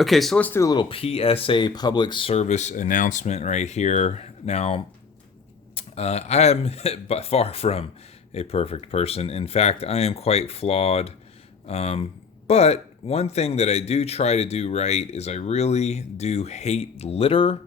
Okay, so let's do a little PSA, public service announcement right here. Now, I am by far from a perfect person. In fact, I am quite flawed. But one thing that I do try to do right is I really do hate litter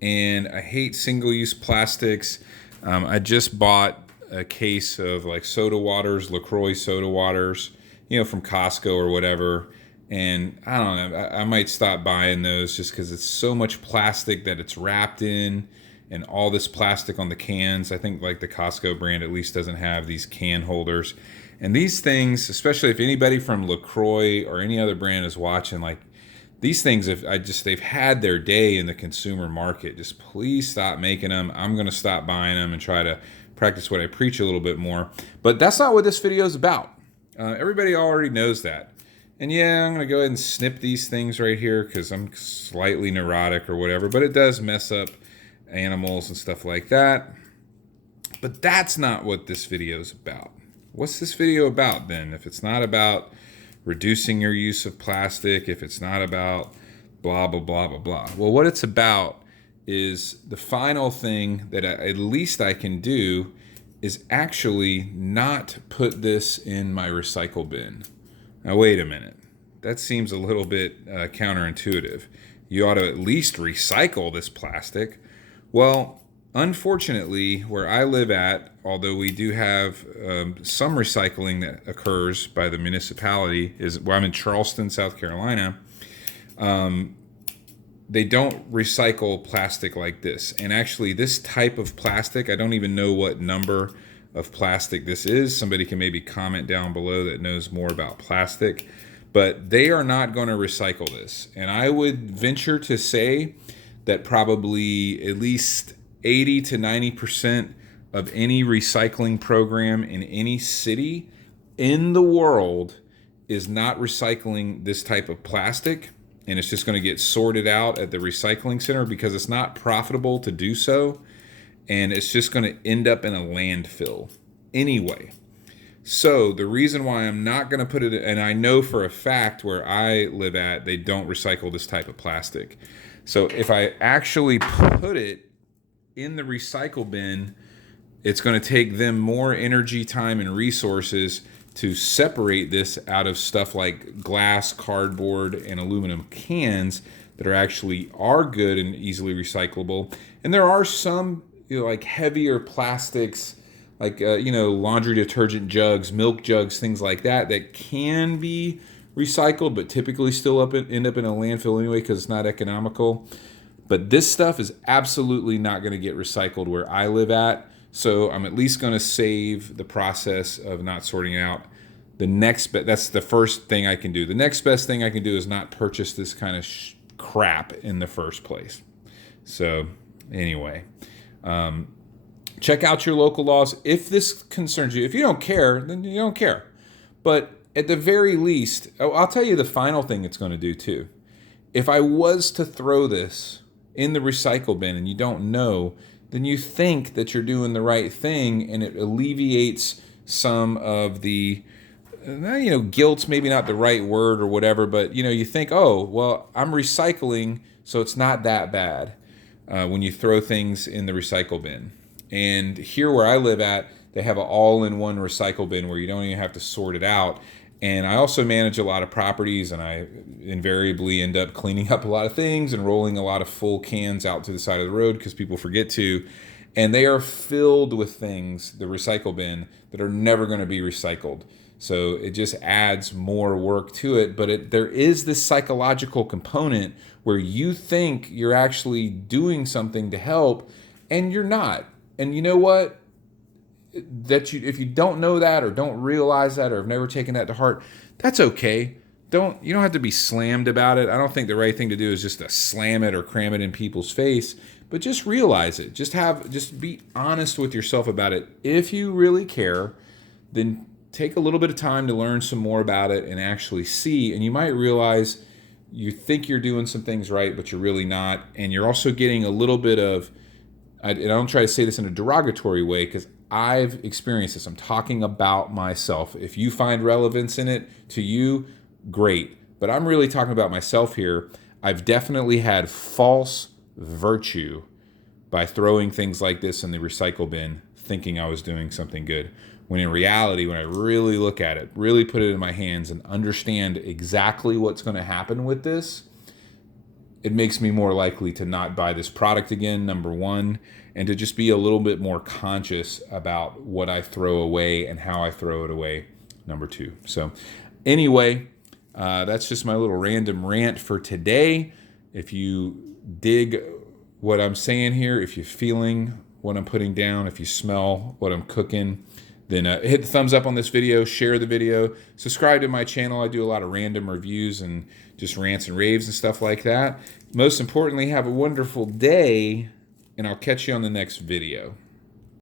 and I hate single-use plastics. I just bought a case of like soda waters, LaCroix soda waters, from Costco or whatever. And I don't know, I might stop buying those just because it's so much plastic that it's wrapped in and all this plastic on the cans. I think like the Costco brand at least doesn't have these can holders. And these things, especially if anybody from LaCroix or any other brand is watching, like these things, if they've had their day in the consumer market. Just please stop making them. I'm going to stop buying them and try to practice what I preach a little bit more. But that's not what this video is about. Everybody already knows that. And yeah, I'm going to go ahead and snip these things right here because I'm slightly neurotic or whatever. But it does mess up animals and stuff like that. But that's not what this video is about. What's this video about then? If it's not about reducing your use of plastic, if it's not about blah, blah, blah, blah, blah. Well, what it's about is the final thing that at least I can do is actually not put this in my recycle bin. Now, wait a minute. That seems a little bit counterintuitive. You ought to at least recycle this plastic. Well, unfortunately, where I live at, although we do have some recycling that occurs by the municipality, is where I'm in Charleston, South Carolina. They don't recycle plastic like this. And actually, this type of plastic, I don't even know what number of plastic this is. Somebody can maybe comment down below that knows more about plastic. But they are not going to recycle this. And I would venture to say that probably at least 80 to 90% of any recycling program in any city in the world is not recycling this type of plastic, and it's just going to get sorted out at the recycling center because it's not profitable to do so, and it's just going to end up in a landfill anyway. So the reason why I'm not going to put it, and I know for a fact where I live at, they don't recycle this type of plastic. So if I actually put it in the recycle bin, it's going to take them more energy, time, and resources to separate this out of stuff like glass, cardboard, and aluminum cans that are good and easily recyclable. And there are some like heavier plastics, like laundry detergent jugs, milk jugs, things like that can be recycled, but typically still end up in a landfill anyway because it's not economical. But this stuff is absolutely not going to get recycled where I live at. So I'm at least going to save the process of not sorting it out. That's the first thing I can do. The next best thing I can do is not purchase this kind of crap in the first place. So anyway, check out your local laws if this concerns you. If you don't care, then you don't care. But at the very least, I'll tell you the final thing it's going to do too. If I was to throw this in the recycle bin and you don't know, then you think that you're doing the right thing and it alleviates some of the, guilt's maybe not the right word or whatever, but, you think, oh, well, I'm recycling, so it's not that bad when you throw things in the recycle bin. And here where I live at, they have an all-in-one recycle bin where you don't even have to sort it out. And I also manage a lot of properties, and I invariably end up cleaning up a lot of things and rolling a lot of full cans out to the side of the road because people forget to. And they are filled with things, the recycle bin, that are never going to be recycled. So it just adds more work to it. But there is this psychological component where you think you're actually doing something to help, and you're not. And you know what? If you don't know that or don't realize that or have never taken that to heart, that's okay. You don't have to be slammed about it. I don't think the right thing to do is just to slam it or cram it in people's face, but just realize it. Just be honest with yourself about it. If you really care, then take a little bit of time to learn some more about it and actually see, and you might realize you think you're doing some things right, but you're really not. And you're also getting a little bit of, and I don't try to say this in a derogatory way because I've experienced this. I'm talking about myself. If you find relevance in it to you, great. But I'm really talking about myself here. I've definitely had false virtue by throwing things like this in the recycle bin, thinking I was doing something good. When in reality, when I really look at it, really put it in my hands and understand exactly what's going to happen with this, it makes me more likely to not buy this product again, number one, and to just be a little bit more conscious about what I throw away and how I throw it away, number two. So anyway, that's just my little random rant for today. If you dig what I'm saying here, if you're feeling what I'm putting down, if you smell what I'm cooking, then hit the thumbs up on this video, share the video, subscribe to my channel. I do a lot of random reviews and just rants and raves and stuff like that. Most importantly, have a wonderful day, and I'll catch you on the next video.